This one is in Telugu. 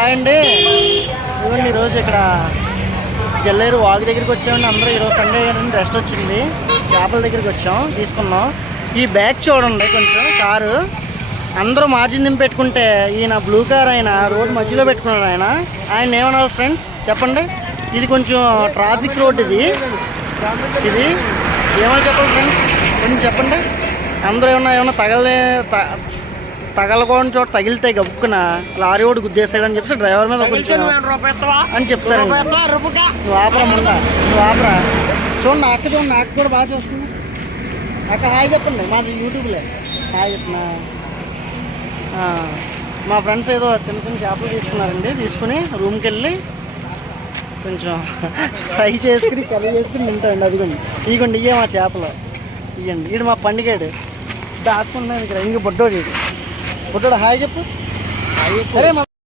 హాయ్ అండి. ఇవ్వండి ఈరోజు ఇక్కడ జల్లేరు వాగు దగ్గరికి వచ్చామండి. అందరూ ఈరోజు సండే కదండి, రెస్ట్ వచ్చింది. చేపల దగ్గరికి వచ్చాం, తీసుకున్నాం. ఈ బ్యాగ్ చూడండి, కొంచెం కారు అందరూ మార్జిన్ దింపి పెట్టుకుంటే ఈయన బ్లూ కార్ ఆయన రోడ్ మధ్యలో పెట్టుకున్నాడు. ఆయన ఏమన్నారు ఫ్రెండ్స్ చెప్పండి. ఇది కొంచెం ట్రాఫిక్ రోడ్, ఇది ఏమని చెప్పండి ఫ్రెండ్స్, కొంచెం చెప్పండి. అందరూ ఏమన్నా తగలకూడని చోట తగిలితే గబుక్కున లారీ ఓడి గుద్దేసాడని చెప్పి డ్రైవర్ మీద కొంచెం అని చెప్తారు. నువ్వు ఆపరా ముందా, నువ్వు ఆపరా. చూడండి అక్క, చూడండి అక్క కూడా బాగా చూస్తుంది. అక్క హాయ్ చెప్పండి, మాది యూట్యూబ్లే హాయ్ చెప్పిన. మా ఫ్రెండ్స్ ఏదో చిన్న చిన్న చేపలు తీసుకున్నారండి. తీసుకుని రూమ్కి వెళ్ళి కొంచెం ఫ్రై చేసుకుని కర్రీ చేసుకుని తింటామండి. అదిగోండి, ఇగోండి ఇవే మా చేపలు, ఇవ్వండి. ఈడు మా పండుగాడు దాచుకుంటున్నాను ఇక్కడ. ఇంక బొడ్డోడు హాయ్ చెప్పు. సరే.